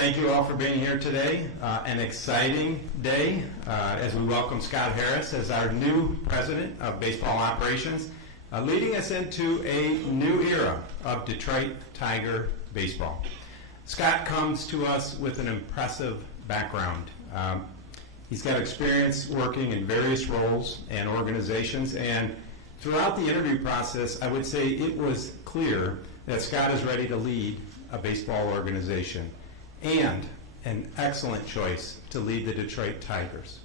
thank you all for being here today. An exciting day as we welcome Scott Harris as our new president of baseball operations, leading us into a new era of Detroit Tiger baseball. Scott comes to us with an impressive background. He's got experience working in various roles and organizations, and throughout the interview process, I would say it was clear that Scott is ready to lead a baseball organization and an excellent choice to lead the Detroit Tigers.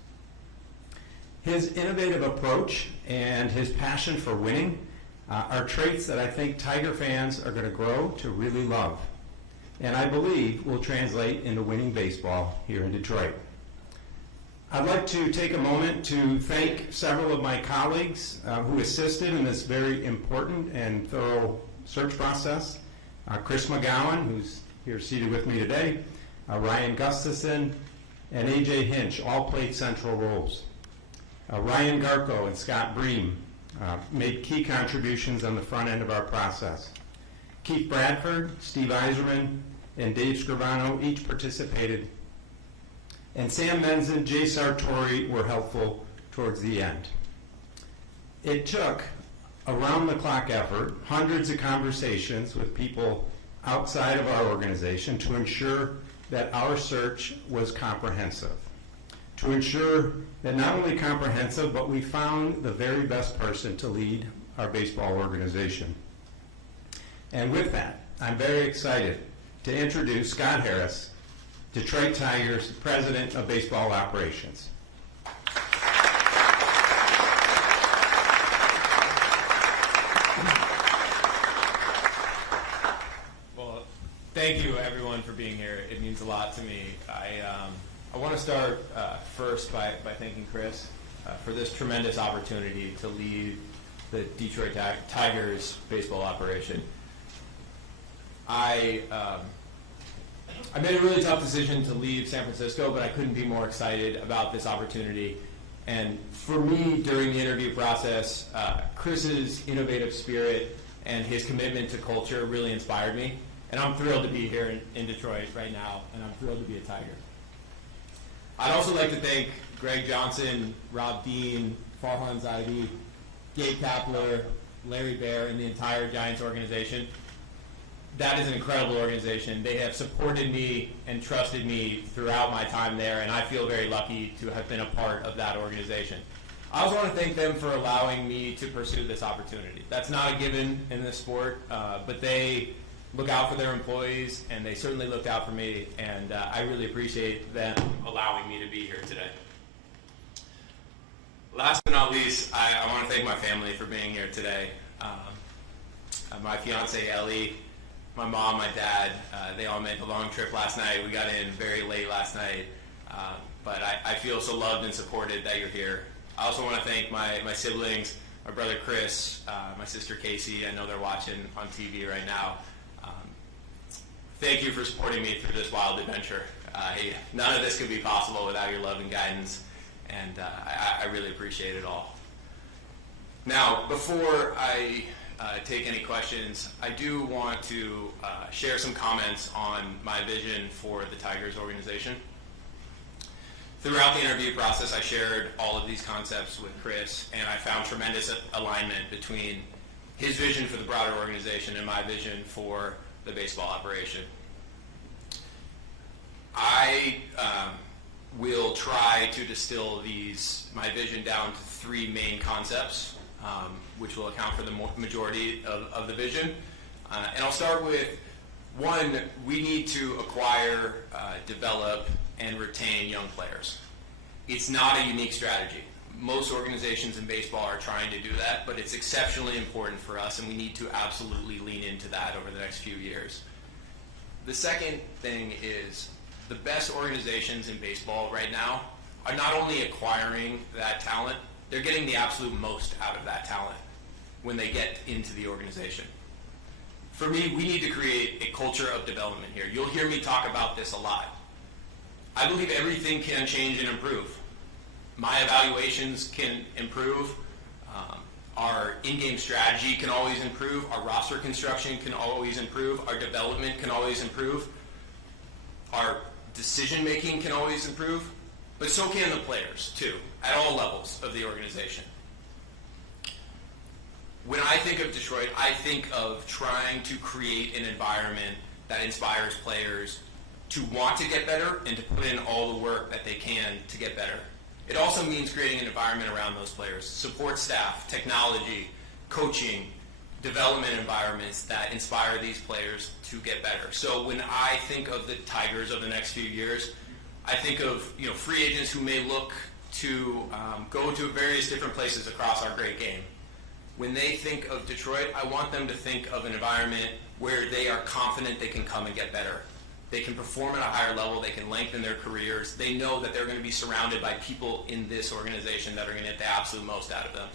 His innovative approach and his passion for winning are traits that I think Tiger fans are going to grow to really love, and I believe will translate into winning baseball here in Detroit. I'd like to take a moment to thank several of my colleagues who assisted in this very important and thorough search process. Chris McGowan, who's here seated with me today, Ryan Gustafson, and A.J. Hinch all played central roles. Ryan Garko and Scott Bream made key contributions on the front end of our process. Keith Bradford, Steve Eiserman, and Dave Scrivano each participated, and Sam Menzen, Jay Sartori were helpful towards the end. It took around-the-clock effort, hundreds of conversations with people outside of our organization to ensure that our search was comprehensive, to ensure that not only comprehensive, but we found the very best person to lead our baseball organization. And with that, I'm very excited to introduce Scott Harris, Detroit Tigers President of Baseball Operations. Thank you, everyone, for being here. It means a lot to me. I want to start first by thanking Chris for this tremendous opportunity to lead the Detroit Tigers baseball operation. I made a really tough decision to leave San Francisco, but I couldn't be more excited about this opportunity. And for me, during the interview process, Chris's innovative spirit and his commitment to culture really inspired me. And I'm thrilled to be here in Detroit right now, and I'm thrilled to be a Tiger. I'd also like to thank Greg Johnson, Rob Dean, Farhan Zaidi, Gabe Kapler, Larry Baer, and the entire Giants organization. That is an incredible organization. They have supported me and trusted me throughout my time there, and I feel very lucky to have been a part of that organization. I also want to thank them for allowing me to pursue this opportunity. That's not a given in this sport, but they look out for their employees, and they certainly looked out for me, and I really appreciate them allowing me to be here today. Last but not least, I want to thank my family for being here today. My fiance Ellie, my mom, my dad, they all made the long trip last night. We got in very late last night, but I feel so loved and supported that you're here. I also want to thank my siblings, my brother Chris, my sister Casey. I know they're watching on TV right now. Thank you for supporting me through this wild adventure. None of this could be possible without your love and guidance, and I really appreciate it all. Now, before I take any questions, I do want to share some comments on my vision for the Tigers organization. Throughout the interview process, I shared all of these concepts with Chris, and I found tremendous alignment between his vision for the broader organization and my vision for the baseball operation. I will try to distill my vision down to three main concepts, which will account for the majority of the vision. And I'll start with one: we need to acquire, develop, and retain young players. It's not a unique strategy. Most organizations in baseball are trying to do that, but it's exceptionally important for us, and we need to absolutely lean into that over the next few years. The second thing is the best organizations in baseball right now are not only acquiring that talent, they're getting the absolute most out of that talent when they get into the organization. For me, we need to create a culture of development here. You'll hear me talk about this a lot. I believe everything can change and improve. My evaluations can improve. Our in-game strategy can always improve. Our roster construction can always improve. Our development can always improve. Our decision-making can always improve, but so can the players, too, at all levels of the organization. When I think of Detroit, I think of trying to create an environment that inspires players to want to get better and to put in all the work that they can to get better. It also means creating an environment around those players, support staff, technology, coaching, development environments that inspire these players to get better. So when I think of the Tigers of the next few years, I think of free agents who may look to go to various different places across our great game. When they think of Detroit, I want them to think of an environment where they are confident they can come and get better. They can perform at a higher level. They can lengthen their careers. They know that they're going to be surrounded by people in this organization that are going to get the absolute most out of them.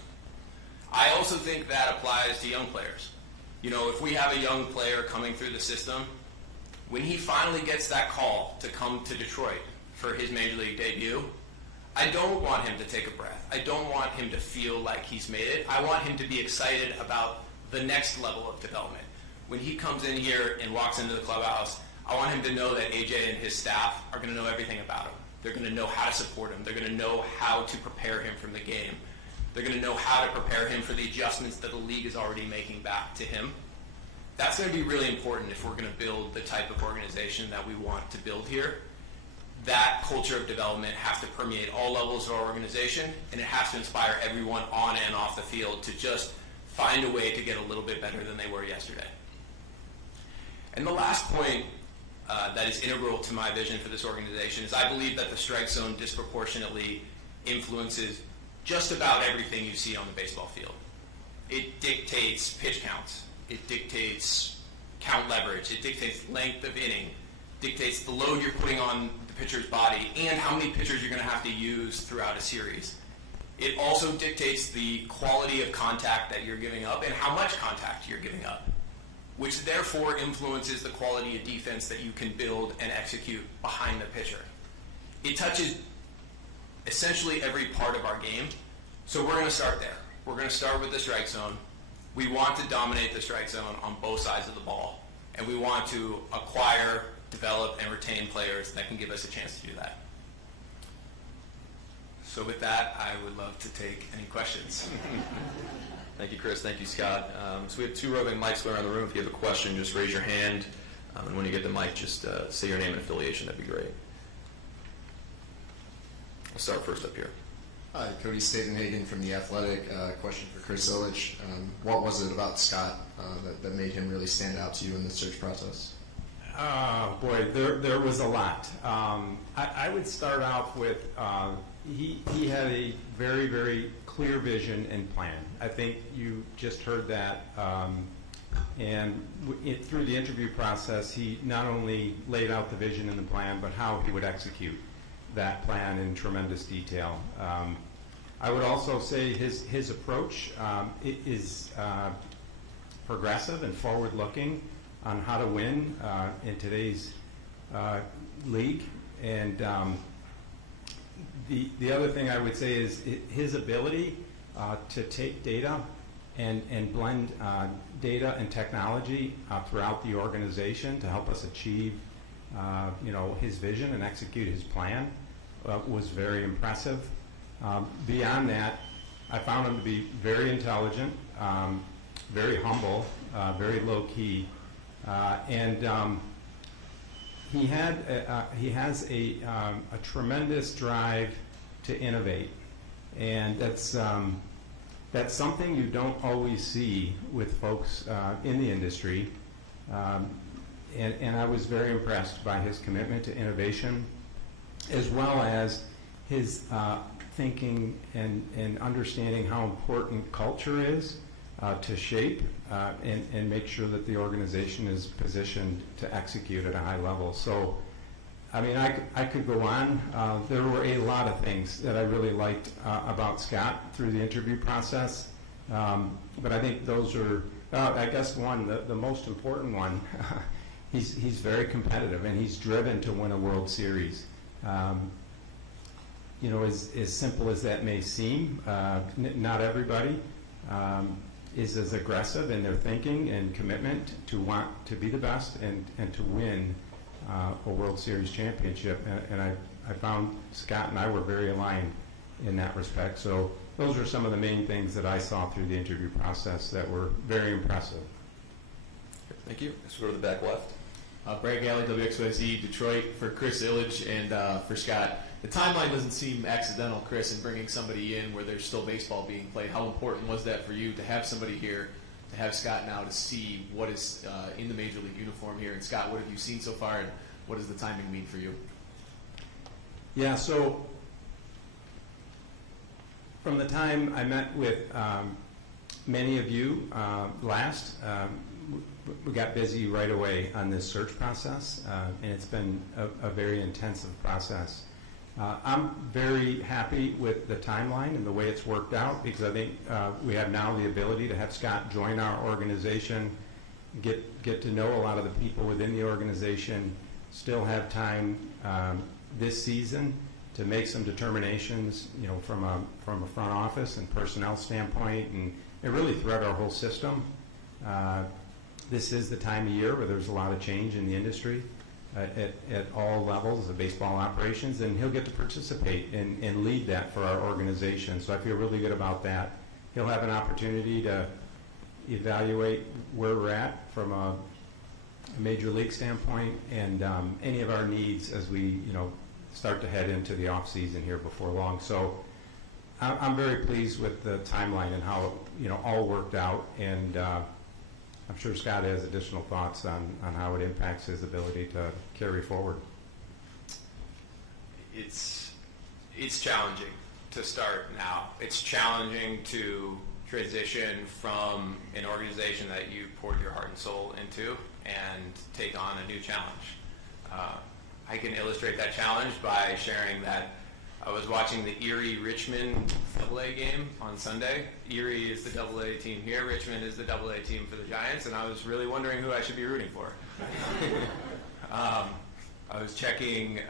I also think that applies to young players. If we have a young player coming through the system, when he finally gets that call to come to Detroit for his Major League debut, I don't want him to take a breath. I don't want him to feel like he's made it. I want him to be excited about the next level of development. When he comes in here and walks into the clubhouse, I want him to know that AJ and his staff are going to know everything about him. They're going to know how to support him. They're going to know how to prepare him from the game. They're going to know how to prepare him for the adjustments that the league is already making back to him. That's going to be really important if we're going to build the type of organization that we want to build here. That culture of development has to permeate all levels of our organization, and it has to inspire everyone on and off the field to just find a way to get a little bit better than they were yesterday. And the last point that is integral to my vision for this organization is I believe that the strike zone disproportionately influences just about everything you see on the baseball field. It dictates pitch counts. It dictates count leverage. It dictates length of inning. Dictates the load you're putting on the pitcher's body and how many pitchers you're going to have to use throughout a series. It also dictates the quality of contact that you're giving up and how much contact you're giving up, which therefore influences the quality of defense that you can build and execute behind the pitcher. It touches essentially every part of our game, so we're going to start there. We're going to start with the strike zone. We want to dominate the strike zone on both sides of the ball, and we want to acquire, develop, and retain players that can give us a chance to do that. So with that, I would love to take any questions. Thank you, Chris. Thank you, Scott. So we have 2 roving mics around the room. If you have a question, just raise your hand. And when you get the mic, just say your name and affiliation. That'd be great. I'll start first up here. Hi, Cody Statenhagen from The Athletic. Question for Chris Illich. What was it about Scott that made him really stand out to you in the search process? Oh, boy, there was a lot. I would start off with he had a very, very clear vision and plan. I think you just heard that. Through the interview process, he not only laid out the vision and the plan, but how he would execute that plan in tremendous detail. I would also say his approach is progressive and forward-looking on how to win in today's league. And the other thing I would say is his ability to take data and blend data and technology throughout the organization to help us achieve his vision and execute his plan was very impressive. Beyond that, I found him to be very intelligent, very humble, very low-key, and he has a tremendous drive to innovate, and that's something you don't always see with folks in the industry. And I was very impressed by his commitment to innovation, as well as his thinking and understanding how important culture is to shape and make sure that the organization is positioned to execute at a high level. So, I mean, I could go on. There were a lot of things that I really liked about Scott through the interview process, but I think those are, I guess, the most important one. He's very competitive, and he's driven to win a World Series. As simple as that may seem, not everybody is as aggressive in their thinking and commitment to want to be the best and to win a World Series championship. And I found Scott and I were very aligned in that respect. So those are some of the main things that I saw through the interview process that were very impressive. Thank you. Let's go to the back left. Brad Galley, WXYZ Detroit, for Chris Illich and for Scott. The timeline doesn't seem accidental, Chris, in bringing somebody in where there's still baseball being played. How important was that for you to have somebody here, to have Scott now to see what is in the Major League uniform here? And Scott, what have you seen so far, and what does the timing mean for you? Yeah, so from the time I met with many of you last, we got busy right away on this search process, and it's been a very intensive process. I'm very happy with the timeline and the way it's worked out, because I think we have now the ability to have Scott join our organization, get to know a lot of the people within the organization, still have time this season to make some determinations, you know, from a front office and personnel standpoint, and really throughout our whole system. This is the time of year where there's a lot of change in the industry at all levels of baseball operations, and he'll get to participate and lead that for our organization. So I feel really good about that. He'll have an opportunity to evaluate where we're at from a major league standpoint, and any of our needs as we, you know, start to head into the off season here before long. So I'm very pleased with the timeline and how it, you know, all worked out, and I'm sure Scott has additional thoughts on how it impacts his ability to carry forward. It's challenging to start now. It's challenging to transition from an organization that you poured your heart and soul into and take on a new challenge. I can illustrate that challenge by sharing that I was watching the Erie-Richmond AA game on Sunday. Erie is the AA team here. Richmond is the AA team for the Giants, and I was really wondering who I should be rooting for. I was checking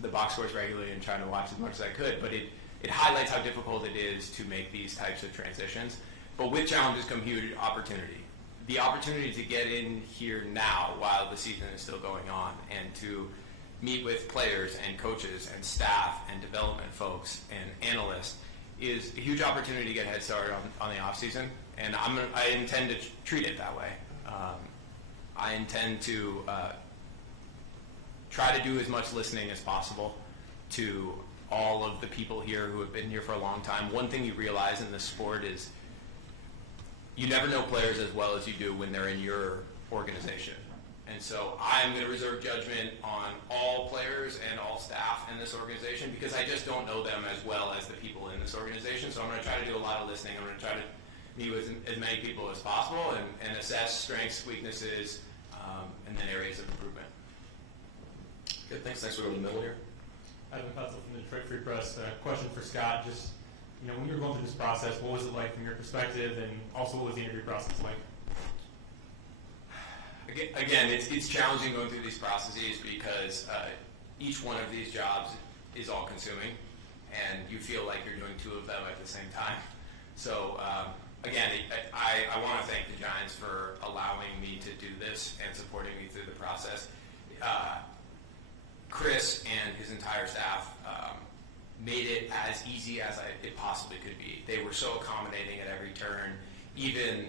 the box scores regularly and trying to watch as much as I could, but it highlights how difficult it is to make these types of transitions. But with challenges come huge opportunity. The opportunity to get in here now while the season is still going on, and to meet with players and coaches and staff and development folks and analysts is a huge opportunity to get a head start on the off season, and I intend to treat it that way. I intend to try to do as much listening as possible to all of the people here who have been here for a long time. One thing you realize in this sport is you never know players as well as you do when they're in your organization. And so I'm going to reserve judgment on all players and all staff in this organization, because I just don't know them as well as the people in this organization. So I'm going to try to do a lot of listening. I'm going to try to meet with as many people as possible and assess strengths, weaknesses, and then areas of improvement. Good, thanks. Next, we'll go to the middle here. Adam Kutzel from the Detroit Free Press. Question for Scott. Just, you know, when you were going through this process, what was it like from your perspective, and also what was the interview process like? Again, it's challenging going through these processes because each one of these jobs is all-consuming, and you feel like you're doing two of them at the same time. So again, I want to thank the Giants for allowing me to do this and supporting me through the process. Chris and his entire staff made it as easy as it possibly could be. They were so accommodating at every turn, even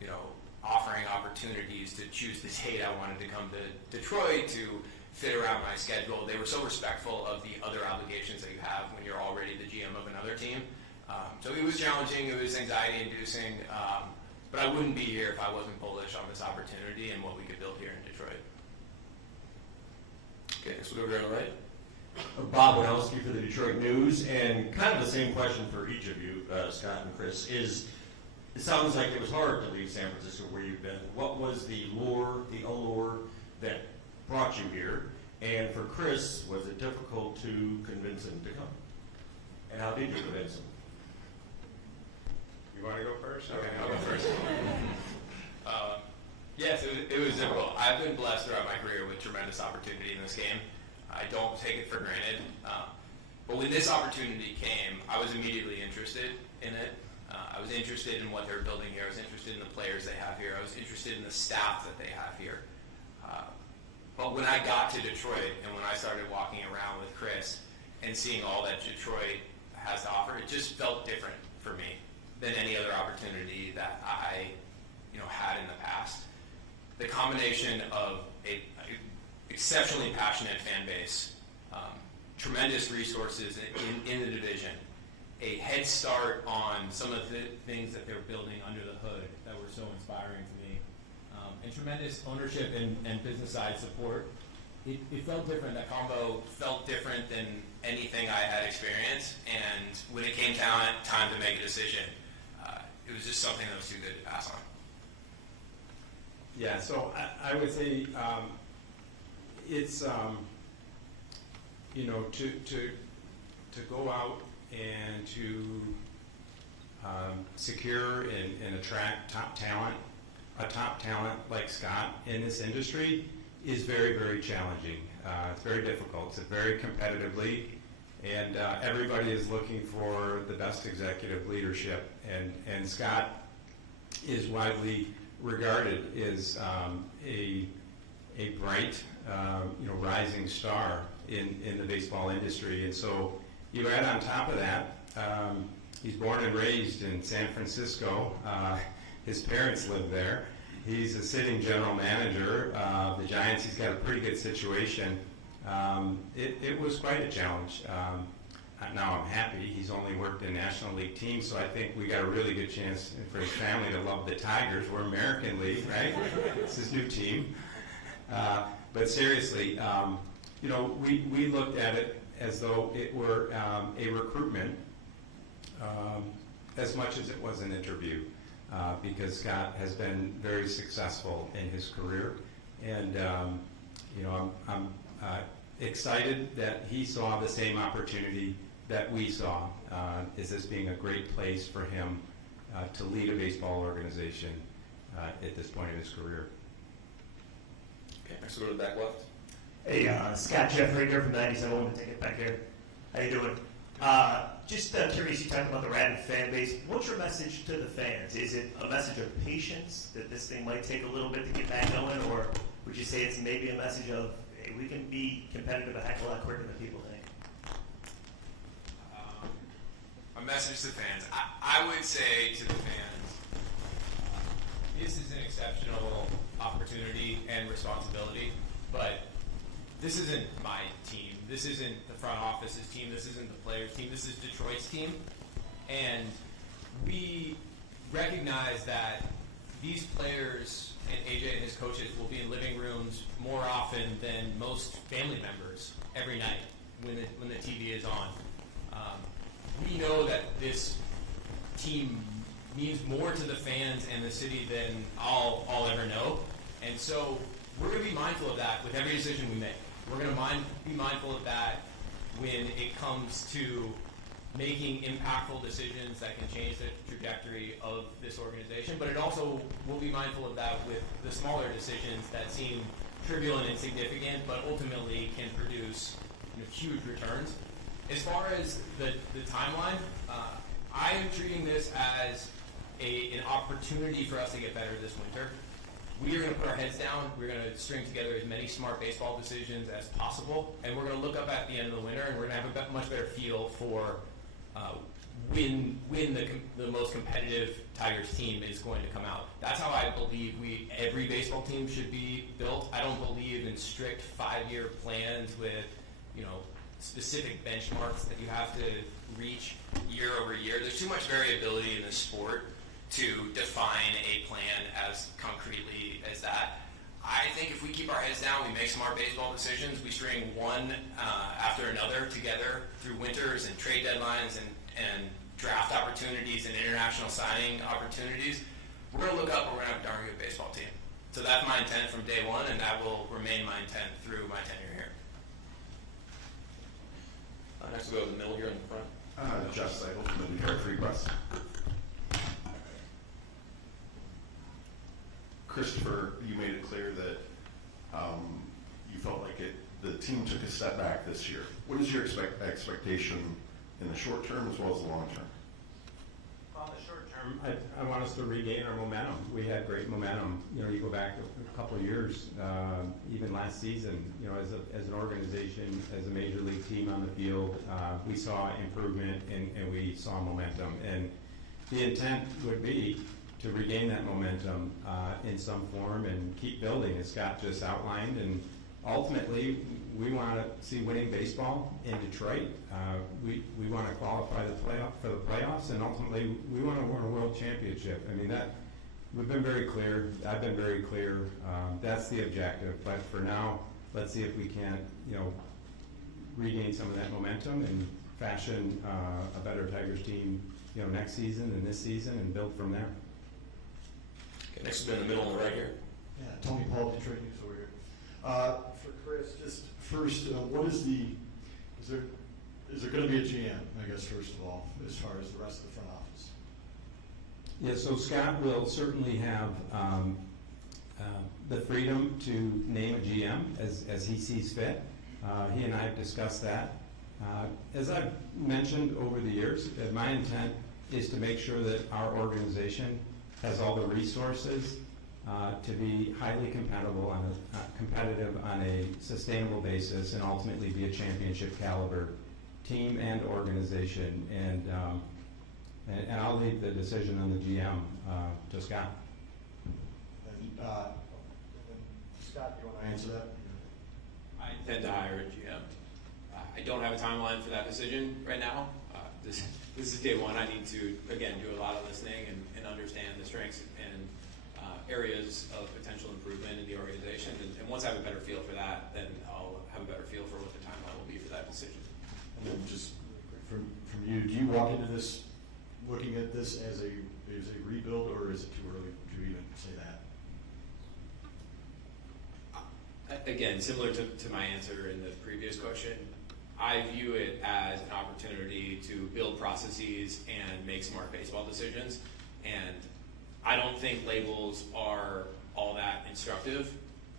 you know, offering opportunities to choose the date I wanted to come to Detroit to fit around my schedule. They were so respectful of the other obligations that you have when you're already the GM of another team. So it was challenging, it was anxiety-inducing, but I wouldn't be here if I wasn't bullish on this opportunity and what we could build here in Detroit. Okay, so we'll go over to the right. Bob Winowski for the Detroit News, and kind of the same question for each of you, Scott and Chris, is it sounds like it was hard to leave San Francisco where you've been. What was the allure that brought you here? And for Chris, was it difficult to convince him to come? And how did you convince him? You want to go first? Okay, I'll go first. Yes, it was difficult. I've been blessed throughout my career with tremendous opportunity in this game. I don't take it for granted. But when this opportunity came, I was immediately interested in it. I was interested in what they were building here. I was interested in the players they have here. I was interested in the staff that they have here. But when I got to Detroit and when I started walking around with Chris and seeing all that Detroit has to offer, it just felt different for me than any other opportunity that I had in the past. The combination of a exceptionally passionate fan base, tremendous resources in the division, a head start on some of the things that they're building under the hood that were so inspiring to me, and tremendous ownership and business side support. It felt different. That combo felt different than anything I had experienced, and when it came time to make a decision, it was just something that was too good to pass on. Yeah, so I would say it's to go out and to secure and attract top talent, a top talent like Scott in this industry is very, very challenging. It's very difficult. It's a very competitive league, and everybody is looking for the best executive leadership. And Scott is widely regarded as a bright, rising star in the baseball industry. And so you add on top of that, he's born and raised in San Francisco. His parents live there. He's a sitting general manager. The Giants, he's got a pretty good situation. It was quite a challenge. Now I'm happy. He's only worked in National League teams, so I think we got a really good chance for his family to love the Tigers. We're American League, right? It's his new team. But seriously, we looked at it as though it were a recruitment as much as it was an interview, because Scott has been very successful in his career, and I'm excited that he saw the same opportunity that we saw, is this being a great place for him to lead a baseball organization at this point in his career. Okay, next we'll go to the back left. Hey, Scott Jeff Rager from 97. I want to take it back here. How you doing? Just curious, you talked about the rabid fan base. What's your message to the fans? Is it a message of patience, that this thing might take a little bit to get back going, or would you say it's maybe a message of, hey, we can be competitive a heck of a lot quicker than people think? A message to the fans. I would say to the fans, this is an exceptional opportunity and responsibility, but this isn't my team. This isn't the front office's team. This isn't the players' team. This is Detroit's team. And we recognize that these players and AJ and his coaches will be in living rooms more often than most family members every night when the TV is on. We know that this team means more to the fans and the city than I'll ever know. And so we're going to be mindful of that with every decision we make. We're going to be mindful of that when it comes to making impactful decisions that can change the trajectory of this organization. But it also will be mindful of that with the smaller decisions that seem trivial and insignificant, but ultimately can produce huge returns. As far as the timeline, I am treating this as an opportunity for us to get better this winter. We are going to put our heads down. We're going to string together as many smart baseball decisions as possible, and we're going to look up at the end of the winter, and we're going to have a much better feel for when the most competitive Tigers team is going to come out. That's how I believe every baseball team should be built. I don't believe in strict 5-year plans with specific benchmarks that you have to reach year over year. There's too much variability in this sport to define a plan as concretely as that. I think if we keep our heads down, we make smart baseball decisions, we string one after another together through winters and trade deadlines and draft opportunities and international signing opportunities, we're going to look up and we're going to have a darn good baseball team. So that's my intent from day one, and that will remain my intent through my tenure here. Next we'll go to the middle here in the front. Jeff Seibel from the Detroit Free Press. Christopher, you made it clear that you felt like the team took a step back this year. What is your expectation in the short term as well as the long term? On the short term, I want us to regain our momentum. We had great momentum. You know, you go back a couple of years, even last season, you know, as an organization, as a major league team on the field, we saw improvement and we saw momentum. And the intent would be to regain that momentum in some form and keep building, as Scott just outlined. And ultimately, we want to see winning baseball in Detroit. We want to qualify for the playoffs, and ultimately, we want to win a world championship. I mean, we've been very clear. I've been very clear. That's the objective. But for now, let's see if we can, you know, regain some of that momentum and fashion a better Tigers team, you know, next season and this season, and build from there. Okay, next will be in the middle on the right here. Yeah, Tony Paul, Detroit News over here. For Chris, just first, is there going to be a GM, I guess, first of all, as far as the rest of the front office? Yeah, so Scott will certainly have the freedom to name a GM as he sees fit. He and I have discussed that. As I've mentioned over the years, my intent is to make sure that our organization has all the resources to be highly competitive on a sustainable basis and ultimately be a championship caliber team and organization. And I'll leave the decision on the GM to Scott. And Scott, do you want to answer that? I intend to hire a GM. I don't have a timeline for that decision right now. This is day one. I need to, again, do a lot of listening and understand the strengths and areas of potential improvement in the organization. And once I have a better feel for that, then I'll have a better feel for what the timeline will be for that decision. And then just from you, do you walk into this looking at this as a rebuild, or is it too early to even say that? Again, similar to my answer in the previous question, I view it as an opportunity to build processes and make smart baseball decisions. And I don't think labels are all that instructive.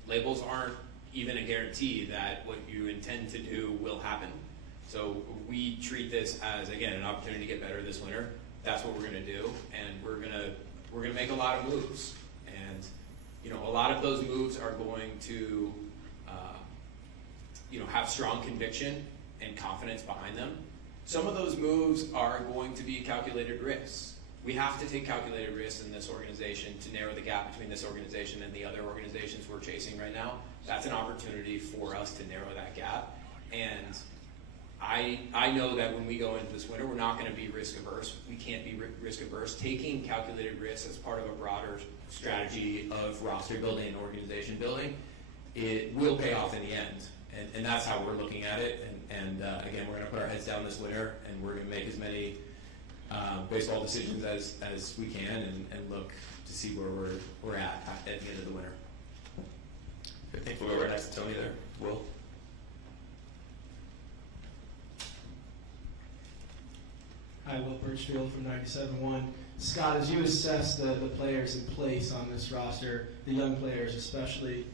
Labels aren't even a guarantee that what you intend to do will happen. So we treat this as, again, an opportunity to get better this winter. That's what we're going to do, and we're going to make a lot of moves. And you know, a lot of those moves are going to have strong conviction and confidence behind them. Some of those moves are going to be calculated risks. We have to take calculated risks in this organization to narrow the gap between this organization and the other organizations we're chasing right now. That's an opportunity for us to narrow that gap. And I know that when we go into this winter, we're not going to be risk averse. We can't be risk averse. Taking calculated risks as part of a broader strategy of roster building and organization building, it will pay off in the end. And that's how we're looking at it. And again, we're going to put our heads down this winter, and we're going to make as many baseball decisions as we can, and look to see where we're at the end of the winter. I think we'll go right next to Tony there. Will? Hi, Will Birchfield from 97.1. Scott, as you assess the players in place on this roster, the young players especially,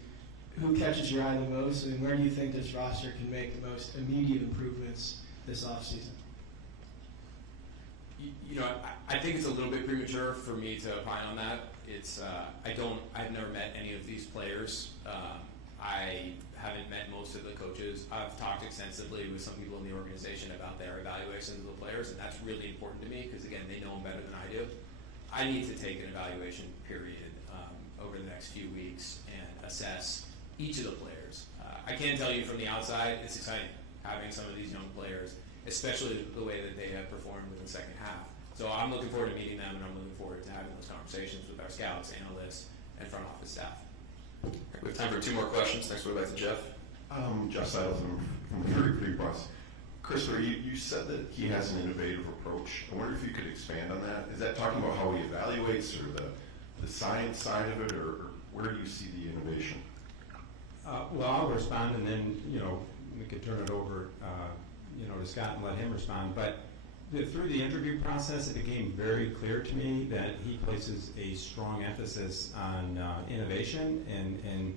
who catches your eye the most, and where do you think this roster can make the most immediate improvements this offseason? I think it's a little bit premature for me to opine on that. It's I've never met any of these players. I haven't met most of the coaches. I've talked extensively with some people in the organization about their evaluations of the players, and that's really important to me because, again, they know them better than I do. I need to take an evaluation period over the next few weeks and assess each of the players. I can tell you from the outside, it's exciting having some of these young players, especially the way that they have performed in the second half. So I'm looking forward to meeting them, and I'm looking forward to having those conversations with our scouts, analysts, and front office staff. We have time for two more questions. Next, we'll go back to Jeff. Jeff Seidel from Free Press. Christopher, you said that he has an innovative approach. I wonder if you could expand on that. Is that talking about how he evaluates, or the science side of it, or where do you see the innovation? Well, I'll respond, and then we could turn it over to Scott and let him respond. But through the interview process, it became very clear to me that he places a strong emphasis on innovation and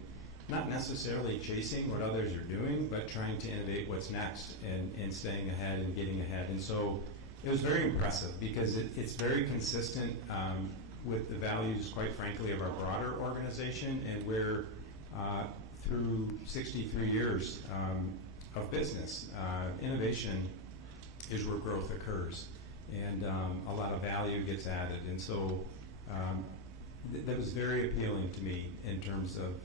not necessarily chasing what others are doing, but trying to innovate what's next and staying ahead and getting ahead. And so It was very impressive because it's very consistent with the values, quite frankly, of our broader organization, and we're through 63 years of business. Innovation is where growth occurs, and a lot of value gets added, and so that was very appealing to me in terms of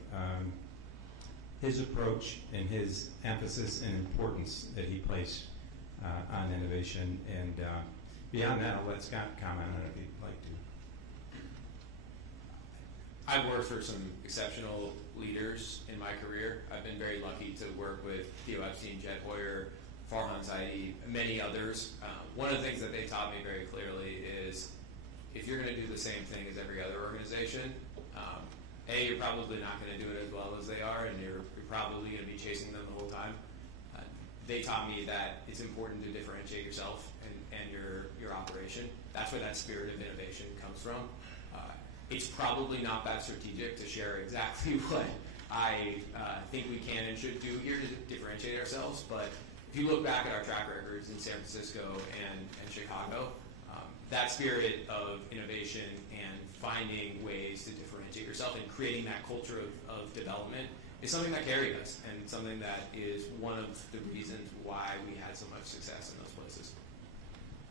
his approach and his emphasis and importance that he placed on innovation. And beyond that, I'll let Scott comment on it if he'd like to. I've worked for some exceptional leaders in my career. I've been very lucky to work with Theo Epstein, Jed Hoyer, Farhan Zaidi, many others. One of the things that they taught me very clearly is if you're going to do the same thing as every other organization, you're probably not going to do it as well as they are, and you're probably going to be chasing them the whole time. They taught me that it's important to differentiate yourself and your operation. That's where that spirit of innovation comes from. It's probably not that strategic to share exactly what I think we can and should do here to differentiate ourselves, but if you look back at our track records in San Francisco and Chicago, that spirit of innovation and finding ways to differentiate yourself and creating that culture of development is something that carried us and something that is one of the reasons why we had so much success in those places.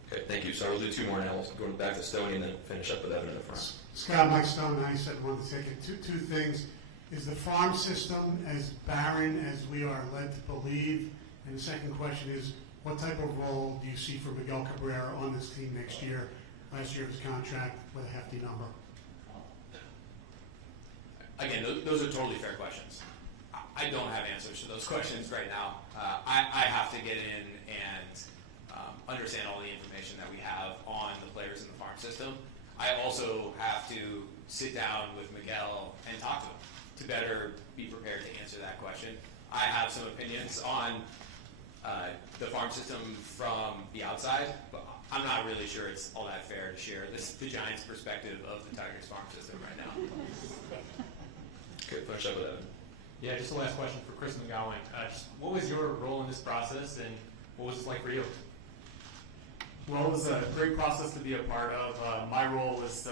Okay, thank you. So we'll do two more now. We'll go back to Stoney and then finish up with Evan in the front. Scott, Mike Stone, 97.1 The Ticket. Two things. Is the farm system as barren as we are led to believe? And the second question is, what type of role do you see for Miguel Cabrera on this team next year? Last year of his contract with a hefty number. Again, those are totally fair questions. I don't have answers to those questions right now. I have to get in and understand all the information that we have on the players in the farm system. I also have to sit down with Miguel and talk to him to better be prepared to answer that question. I have some opinions on the farm system from the outside, but I'm not really sure it's all that fair to share the Giants' perspective of the Tigers farm system right now. Okay, finish up with Evan. Yeah, just the last question for Chris McGowan. Just what was your role in this process, and what was it like for you? Well, it was a great process to be a part of. My role was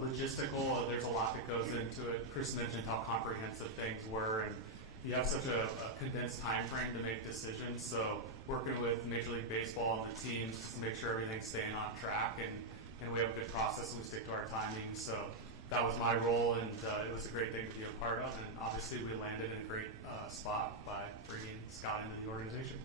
logistical. There's a lot that goes into it. Chris mentioned how comprehensive things were, and you have such a condensed time frame to make decisions. So working with Major League Baseball and the teams just to make sure everything's staying on track, and we have a good process and we stick to our timing. So that was my role, and it was a great thing to be a part of. And obviously we landed in a great spot by bringing Scott into the organization.